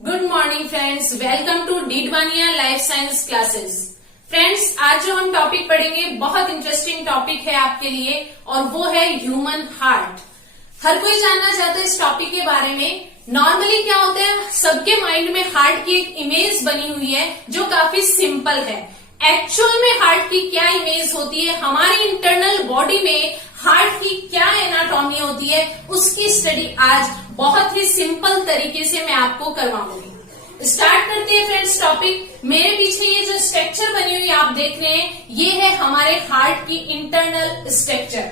Good morning friends, welcome to Didwania life science classes. Friends, आज जो हम टॉपिक पढ़ेंगे बहुत इंटरेस्टिंग टॉपिक है आपके लिए और वो है ह्यूमन हार्ट। हर कोई जानना चाहता है इस टॉपिक के बारे में। नॉर्मली क्या होता है, सबके माइंड में हार्ट की एक इमेज बनी हुई है जो काफी सिंपल है। एक्चुअल में हार्ट की क्या इमेज होती है, हमारी इंटरनल बॉडी में हार्ट की क्या एनाटॉमी होती है, उसकी स्टडी आज बहुत ही सिंपल तरीके से मैं आपको करवाऊंगी। स्टार्ट करते हैं फ्रेंड्स टॉपिक। मेरे पीछे ये जो स्ट्रक्चर बनी हुई आप देख रहे हैं, ये है हमारे हार्ट की इंटरनल स्ट्रक्चर।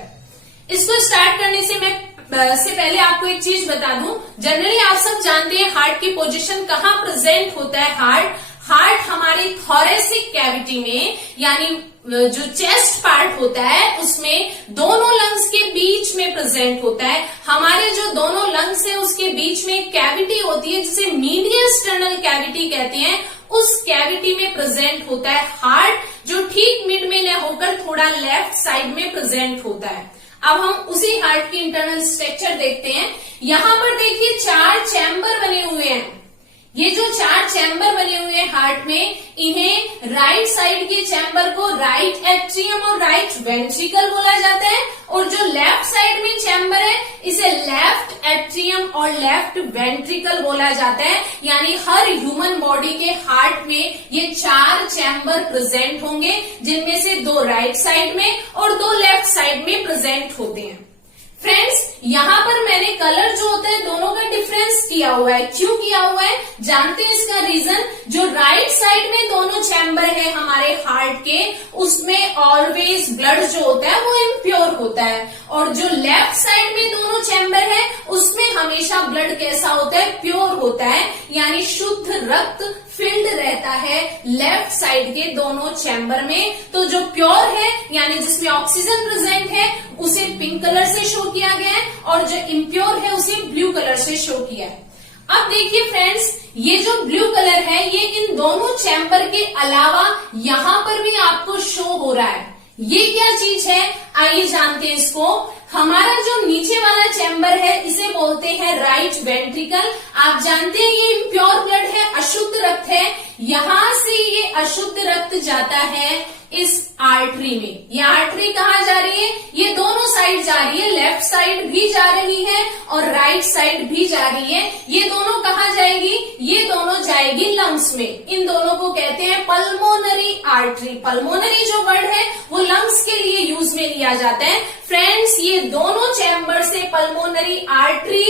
इसको स्टार्ट करने से पहले आपको एक चीज बता दूं। जनरली आप सब जानते हैं हार्ट की पोजीशन कहाँ प्रेजेंट होता है। हार्ट हमारे थोरेसिक कैविटी में, यानी जो चेस्ट पार्ट होता है उसमें दोनों लंग्स के बीच में प्रेजेंट होता है। हमारे जो दोनों लंग्स है उसके बीच में एक कैविटी होती है जिसे मीडियस टनल कैविटी कहते हैं। उस कैविटी में प्रेजेंट होता है हार्ट, जो ठीक मिड में न होकर थोड़ा लेफ्ट साइड में प्रेजेंट होता है। अब हम उसी हार्ट की इंटरनल स्ट्रक्चर देखते हैं। यहाँ पर देखिए 4 चैम्बर बने हुए हैं। ये जो 4 चैम्बर बने हुए हैं हार्ट में, इन्हें राइट साइड के चैम्बर को राइट एट्रियम और राइट वेंट्रिकल बोला जाता है, और जो लेफ्ट साइड में चैम्बर है इसे लेफ्ट एट्रियम और लेफ्ट वेंट्रिकल बोला जाता है। यानी हर ह्यूमन बॉडी के हार्ट में ये 4 चैम्बर प्रेजेंट होंगे, जिनमें से 2 राइट साइड में और 2 लेफ्ट साइड में प्रेजेंट होते हैं। फ्रेंड्स, यहाँ पर मैंने कलर जो होता है दोनों का डिफरेंस किया हुआ है। क्यों किया हुआ है जानते हैं इसका रीजन। जो राइट साइड में दोनों चैम्बर है हमारे हार्ट के, उसमें ऑलवेज ब्लड जो होता है वो इम्प्योर होता है, और जो लेफ्ट साइड में दोनों चैम्बर है उसमें हमेशा ब्लड कैसा होता है, प्योर होता है। यानी शुद्ध रक्त फिल्ड रहता है लेफ्ट साइड के दोनों चैम्बर में। तो जो प्योर है यानी जिसमें ऑक्सीजन प्रेजेंट है उसे पिंक कलर से शो किया गया है, और जो इम्प्योर है उसे ब्लू कलर से शो किया है। अब देखिए फ्रेंड्स, ये जो ब्लू कलर है ये इन दोनों चैम्बर के अलावा यहाँ पर भी आपको शो हो रहा है। ये क्या चीज है, आइए जानते हैं इसको। हमारा जो नीचे वाला चैम्बर है इसे बोलते हैं राइट वेंट्रिकल। आप जानते हैं ये इम्प्योर ब्लड है, अशुद्ध रक्त है। यहां से ये अशुद्ध रक्त जाता है इस आर्टरी में। ये आर्टरी कहाँ जा रही है, ये दोनों साइड जा रही है, लेफ्ट साइड भी जा रही है और राइट साइड भी जा रही है। ये दोनों कहाँ जाएगी, ये दोनों जाएगी लंग्स में। इन दोनों को कहते हैं पल्मोनरी आर्टरी। पल्मोनरी जो वर्ड है वो लंग्स के लिए यूज में लिया जाता है। फ्रेंड्स, ये दोनों चैम्बर से पल्मोनरी आर्टरी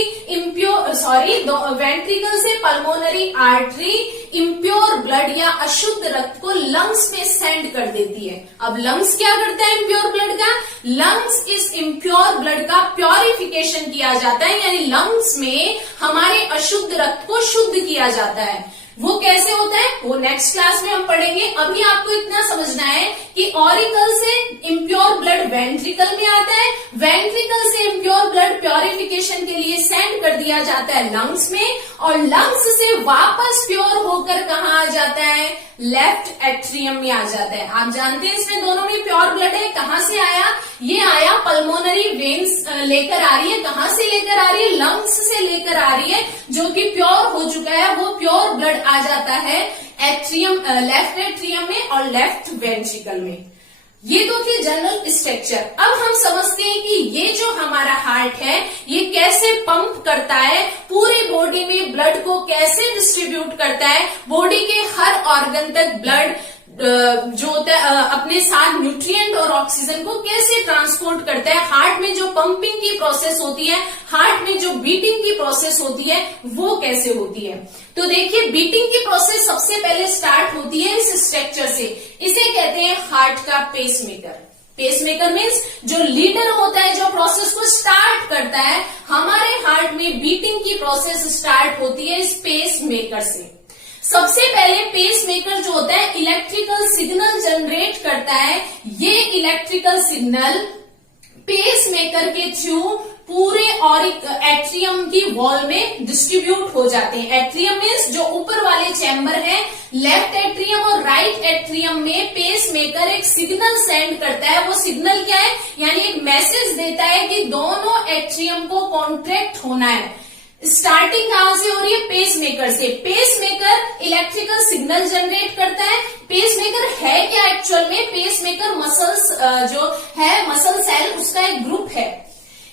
वेंट्रिकल से पल्मोनरी आर्टरी इम्प्योर ब्लड या अशुद्ध रक्त को लंग्स में सेंड कर देती है। अब लंग्स क्या करता है इम्प्योर ब्लड का, लंग्स इस इम्प्योर ब्लड का प्योरिफिकेशन किया जाता है, यानी लंग्स में हमारे अशुद्ध रक्त को शुद्ध किया जाता है। वो कैसे होता है वो नेक्स्ट क्लास में हम पढ़ेंगे। अभी आपको इतना समझना है कि ऑरिकल से इम्प्योर ब्लड वेंट्रिकल में आता है, वेंट्रिकल से इम्प्योर ब्लड प्योरिफिकेशन के लिए सेंड कर दिया जाता है लंग्स में, और लंग्स से वापस प्योर होकर कहाँ आ जाता है, लेफ्ट एट्रियम में आ जाता है। आप जानते हैं इसमें दोनों में प्योर ब्लड है। कहाँ से आया, ये आया पल्मोनरी वेन्स लेकर आ रही है। कहाँ से लेकर आ रही है, लंग्स से लेकर आ रही है, जो कि प्योर हो चुका है। वो प्योर ब्लड आ जाता है एट्रियम, लेफ्ट एट्रियम में और लेफ्ट वेंट्रिकल में। ये तो थी जनरल स्ट्रक्चर। अब हम समझते हैं कि ये जो हमारा हार्ट है ये कैसे पंप करता है, पूरी बॉडी में ब्लड को कैसे डिस्ट्रीब्यूट करता है, बॉडी के हर ऑर्गन तक ब्लड जो होता है अपने साथ न्यूट्रिएंट और ऑक्सीजन को कैसे ट्रांसपोर्ट करता है। हार्ट में जो पंपिंग की प्रोसेस होती है, हार्ट में जो बीटिंग की प्रोसेस होती है, वो कैसे होती है। तो देखिए, बीटिंग की प्रोसेस सबसे पहले स्टार्ट होती है इस स्ट्रक्चर से। इसे कहते हैं हार्ट का पेसमेकर। पेसमेकर मीन्स जो लीडर होता है, जो प्रोसेस को स्टार्ट करता है। हमारे हार्ट में बीटिंग की प्रोसेस स्टार्ट होती है इस पेसमेकर से। सबसे पहले पेसमेकर जो होता है इलेक्ट्रिकल सिग्नल जनरेट करता है। ये इलेक्ट्रिकल सिग्नल पेसमेकर के थ्रू पूरे एट्रियम की वॉल में डिस्ट्रीब्यूट हो जाते हैं। एट्रियम मीन्स जो ऊपर वाले चैम्बर है, लेफ्ट एट्रियम और राइट एट्रियम में पेसमेकर एक सिग्नल सेंड करता है। वो सिग्नल क्या है, यानी एक मैसेज देता है कि दोनों एट्रियम को कॉन्ट्रैक्ट होना है। स्टार्टिंग कहां से हो रही है? पेस मेकर से। Pacemaker electrical signal generate करता है। पेस मेकर है क्या एक्चुअल में? पेस मेकर मसल्स जो है, मसल सेल, उसका एक ग्रुप है।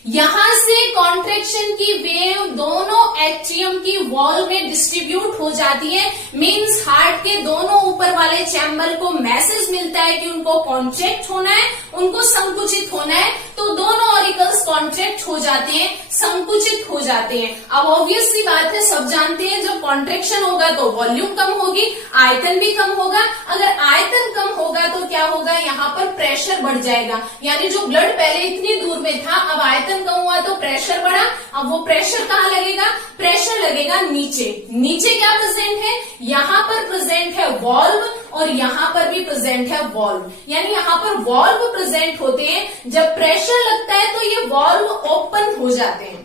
यहां से कॉन्ट्रेक्शन की वेव दोनों एट्रियम की वॉल में डिस्ट्रीब्यूट हो जाती है। मींस हार्ट के दोनों ऊपर वाले चैम्बर को मैसेज मिलता है कि उनको कॉन्ट्रैक्ट होना है, उनको संकुचित होना है, तो दोनों ऑरिकल्स कॉन्ट्रैक्ट हो जाते हैं, संकुचित हो जाते हैं। अब ऑब्वियस सी बात है, सब जानते हैं जब कॉन्ट्रैक्शन होगा तो वॉल्यूम कम होगी, आयतन भी कम होगा। अगर आयतन कम होगा तो क्या होगा? यहाँ पर प्रेशर बढ़ जाएगा। यानी जो ब्लड पहले इतनी दूर में था, अब आयतन कम हुआ तो प्रेशर बढ़ा। अब वो प्रेशर कहाँ लगेगा? प्रेशर लगेगा नीचे। नीचे क्या प्रेजेंट है? यहाँ पर प्रेजेंट है वॉल्व और यहाँ पर भी प्रेजेंट है वॉल्व। यानी यहाँ पर वॉल्व प्रेजेंट होते हैं। जब प्रेशर लगता है तो ये वॉल्व ओपन हो जाते हैं।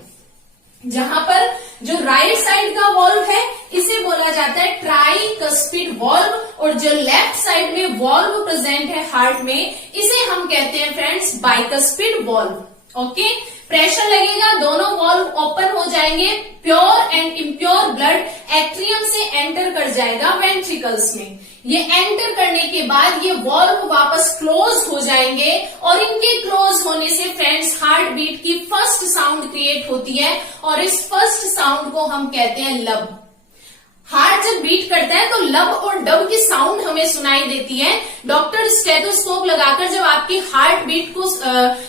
जहां पर जो राइट साइड का वॉल्व है इसे बोला जाता है ट्राइकस्पिड वॉल्व, और जो लेफ्ट साइड में वॉल्व प्रेजेंट है हार्ट में, इसे हम कहते हैं friends bicuspid valve. Okay, pressure लगेगा, दोनों वॉल्व ओपन हो जाएंगे, pure and impure blood atrium से एंटर कर जाएगा वेंट्रिकल्स में। ये एंटर करने के बाद ये वॉल्व वापस क्लोज हो जाएंगे, और इनके क्लोज होने से फ्रेंड्स हार्ट बीट की फर्स्ट साउंड क्रिएट होती है, और इस फर्स्ट साउंड को हम कहते हैं लब। हार्ट जब बीट करता है तो लब और डब की साउंड हमें सुनाई देती है। डॉक्टर स्टेथोस्कोप लगाकर जब आपकी हार्ट बीट को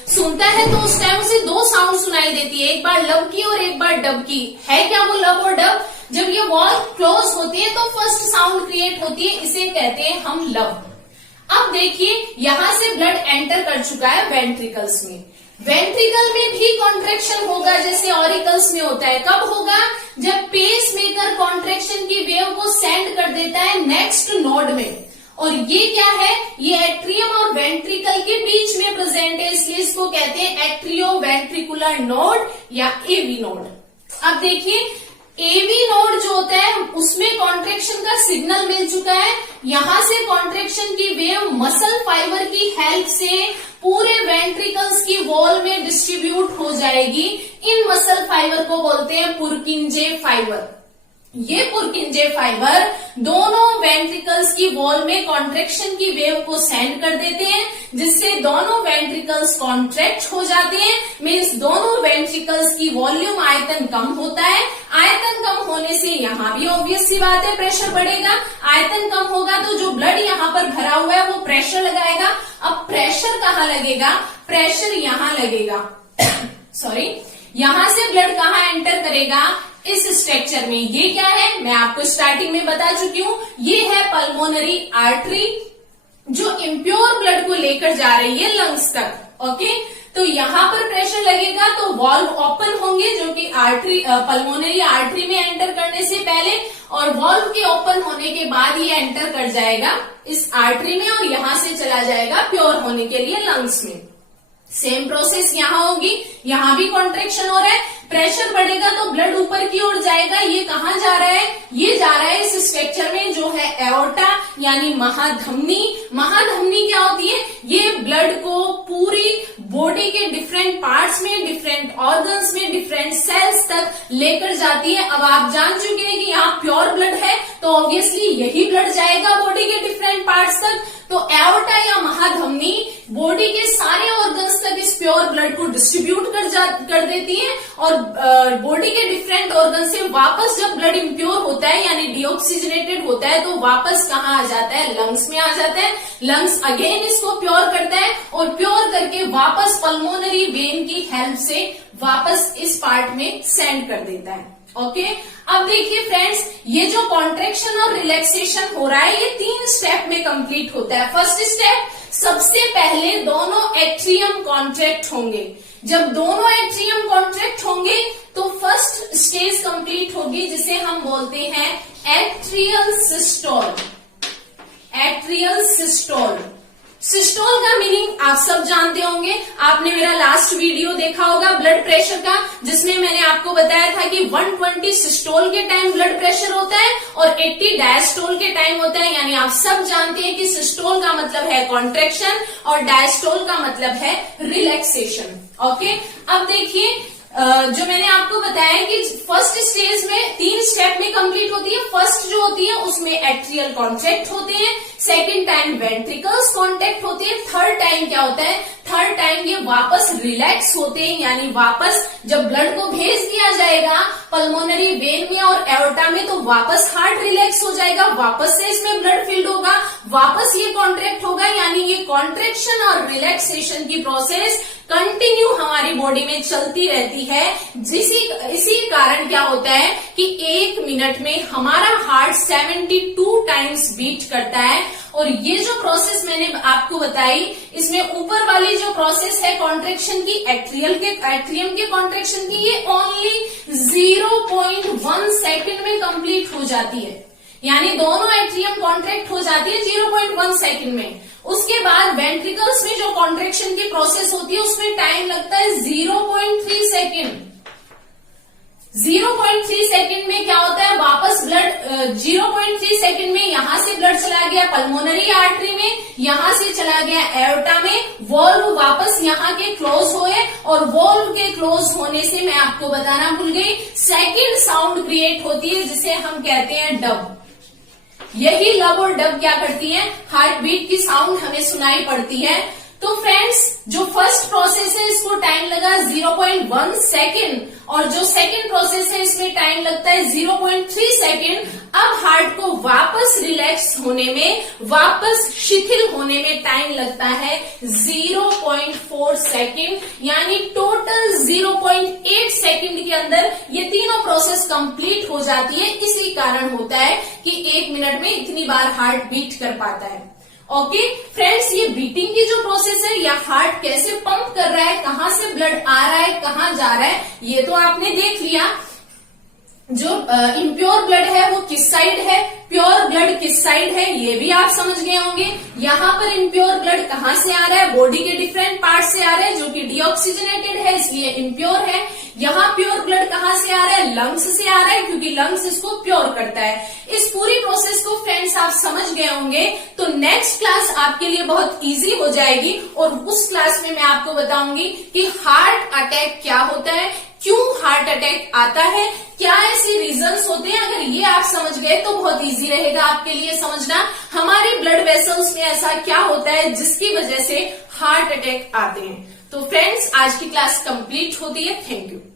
सुनता है तो उस टाइम उसे दो साउंड सुनाई देती है, एक बार लब की और एक बार डब की। है क्या वो लब और डब? जब ये वॉल्व क्लोज होती है तो फर्स्ट साउंड क्रिएट होती है, इसे कहते हैं हम लब। अब देखिए, यहां से ब्लड एंटर कर चुका है वेंट्रिकल्स में। वेंट्रिकल में भी कॉन्ट्रैक्शन होगा जैसे ऑरिकल्स में होता है। कब होगा? जब पेस मेकर कॉन्ट्रैक्शन की वेव को सेंड कर देता है नेक्स्ट नोड में। और ये क्या है? ये एट्रियम और वेंट्रिकल के बीच में प्रेजेंट है, इसलिए इसको कहते हैं एट्रियो वेंट्रिकुलर नोड या एवी नोड। अब देखिए, एवी नोड जो होता है उसमें कॉन्ट्रैक्शन का सिग्नल मिल चुका है। यहां से कॉन्ट्रैक्शन की वेव मसल फाइबर की हेल्प से पूरे वेंट्रिकल्स की वॉल में डिस्ट्रीब्यूट हो जाएगी। इन मसल फाइबर को बोलते हैं पुरकिंजे फाइबर। ये पुरकिंजे फाइबर दोनों वेंट्रिकल्स की वॉल में कॉन्ट्रैक्शन की वेव को सेंड कर देते हैं, जिससे दोनों वेंट्रिकल्स कॉन्ट्रैक्ट हो जाते हैं। मीन्स दोनों वेंट्रिकल्स की वॉल्यूम आयतन कम होता है। आयतन कम होने से यहाँ भी ऑब्वियस सी बात है प्रेशर बढ़ेगा। आयतन कम होगा तो जो ब्लड यहाँ पर भरा हुआ है वो प्रेशर लगाएगा। अब प्रेशर कहाँ लगेगा? प्रेशर यहाँ लगेगा सॉरी, यहां से ब्लड कहाँ एंटर करेगा? इस स्ट्रक्चर में। ये क्या है? मैं आपको स्टार्टिंग में बता चुकी हूँ, ये है पल्मोनरी आर्टरी जो इम्प्योर ब्लड को लेकर जा रही है लंग्स तक। ओके, तो यहाँ पर प्रेशर लगेगा तो वॉल्व ओपन होंगे जो कि आर्टरी पल्मोनरी आर्टरी में एंटर करने से पहले, और वॉल्व के ओपन होने के बाद ये एंटर कर जाएगा इस आर्टरी में और यहां से चला जाएगा प्योर होने के लिए लंग्स में। सेम प्रोसेस यहां होगी, यहां भी कॉन्ट्रैक्शन हो रहा है, प्रेशर बढ़ेगा तो ब्लड ऊपर की ओर जाएगा। ये कहां जा रहा है? ये जा रहा है इस स्ट्रक्चर में जो है एओर्टा यानी महाधमनी। महाधमनी क्या होती है? ये ब्लड को पूरी बॉडी के डिफरेंट पार्ट्स में, डिफरेंट ऑर्गन्स में, डिफरेंट सेल्स तक लेकर जाती है। अब आप जान चुके हैं कि यहाँ प्योर ब्लड है तो ऑब्वियसली यही ब्लड जाएगा बॉडी के डिफरेंट पार्ट्स तक। तो एओर्टा या महाधमनी बॉडी के सारे ऑर्गन्स तक इस प्योर ब्लड को डिस्ट्रीब्यूट कर देती है, और बॉडी के डिफरेंट ऑर्गन से वापस जब ब्लड इम्प्योर होता है यानी डीऑक्सीजनेटेड होता है तो वापस कहाँ आ जाता है? लंग्स में आ जाता है। लंग्स अगेन इसको प्योर करता है और प्योर करके वापस पल्मोनरी वेन की हेल्प से वापस इस पार्ट में सेंड कर देता है। ओके, अब देखिए फ्रेंड्स, ये जो कॉन्ट्रैक्शन और रिलैक्सेशन हो रहा है ये 3 स्टेप में कंप्लीट होता है। फर्स्ट स्टेप, सबसे पहले दोनों एट्रियम कॉन्ट्रैक्ट होंगे। जब दोनों एट्रियम कॉन्ट्रैक्ट होंगे तो फर्स्ट स्टेज कंप्लीट होगी जिसे हम बोलते हैं atrial systole. Atrial systole. Systole का मीनिंग आप सब जानते होंगे, आपने मेरा लास्ट वीडियो देखा होगा ब्लड प्रेशर का, जिसमें मैंने आपको बताया था कि 120 सिस्टोल के टाइम ब्लड प्रेशर होता है और 80 डायस्टोल के टाइम होता है। यानी आप सब जानते हैं कि सिस्टोल का मतलब है कॉन्ट्रैक्शन और डायस्टोल का मतलब है रिलैक्सेशन। ओके, अब देखिए जो मैंने आपको बताया कि फर्स्ट स्टेज में 3 स्टेप में कंप्लीट होती है। फर्स्ट जो होती है उसमें एट्रियल कॉन्ट्रैक्ट होते हैं, सेकंड टाइम वेंट्रिकल्स कॉन्ट्रैक्ट होते हैं, थर्ड टाइम क्या होता है, थर्ड टाइम ये वापस रिलैक्स होते हैं, यानी वापस जब ब्लड को भेज दिया जाएगा पल्मोनरी वेन में और एओर्टा में तो वापस हार्ट रिलैक्स हो जाएगा, वापस से इसमें ब्लड फिल्ड होगा, वापस ये कॉन्ट्रैक्ट होगा, यानी ये कॉन्ट्रैक्शन और रिलैक्सेशन की प्रोसेस कंटिन्यू हमारी बॉडी में चलती रहती है। इसी कारण क्या होता है कि 1 मिनट में हमारा हार्ट 72 टाइम्स बीट करता है। और ये जो प्रोसेस मैंने आपको बताई, इसमें ऊपर वाली जो प्रोसेस है कॉन्ट्रैक्शन की, एट्रियम के कॉन्ट्रैक्शन की, ये ओनली 0.1 सेकेंड में कंप्लीट हो जाती है, यानी दोनों एट्रियम कॉन्ट्रैक्ट हो जाती है 0.1 सेकेंड में। उसके बाद वेंट्रिकल्स में जो कॉन्ट्रैक्शन की प्रोसेस होती है उसमें टाइम लगता है 0.3 सेकेंड। 0.3 सेकेंड में क्या होता है, वापस ब्लड 0.3 सेकेंड में यहां से ब्लड चला गया पल्मोनरी आर्टरी में, यहां से चला गया एओर्टा में, वॉल्व वापस यहां के क्लोज हुए और वॉल्व के क्लोज होने से मैं आपको बताना भूल गई, सेकेंड साउंड क्रिएट होती है जिसे हम कहते हैं डब। यही लब और डब क्या करती है, हार्ट बीट की साउंड हमें सुनाई पड़ती है। तो फ्रेंड्स, जो फर्स्ट प्रोसेस है इसको टाइम लगा 0.1 सेकेंड और जो सेकेंड प्रोसेस है इसमें टाइम लगता है 0.3 सेकेंड। अब हार्ट को वापस रिलैक्स होने में, वापस शिथिल होने में टाइम लगता है 0.4 सेकेंड, यानी टोटल 0.8 सेकेंड के अंदर ये तीनों प्रोसेस कंप्लीट हो जाती है। इसी कारण होता है कि 1 मिनट में इतनी बार हार्ट बीट कर पाता है। ओके फ्रेंड्स, ये बीटिंग की जो प्रोसेस है या हार्ट कैसे पंप कर रहा है, कहां से ब्लड आ रहा है, कहां जा रहा है, ये तो आपने देख लिया। जो इम्प्योर ब्लड है वो किस साइड है, प्योर ब्लड किस साइड है, ये भी आप समझ गए होंगे। यहाँ पर इम्प्योर ब्लड कहाँ से आ रहा है, बॉडी के डिफरेंट पार्ट से आ रहा है जो कि डीऑक्सीजनेटेड है इसलिए इम्प्योर है। यहाँ प्योर ब्लड कहाँ से आ रहा है, लंग्स से आ रहा है क्योंकि लंग्स इसको प्योर करता है। इस पूरी प्रोसेस को फ्रेंड्स आप समझ गए होंगे, तो नेक्स्ट क्लास आपके लिए बहुत इजी हो जाएगी और उस क्लास में मैं आपको बताऊंगी कि हार्ट अटैक क्या होता है, क्यों हार्ट अटैक आता है, क्या ऐसे रीजंस होते हैं। अगर ये आप समझ गए तो बहुत इजी रहेगा आपके लिए समझना हमारे ब्लड वेसल्स में ऐसा क्या होता है जिसकी वजह से हार्ट अटैक आते हैं। तो फ्रेंड्स, आज की क्लास कंप्लीट होती है। Thank you.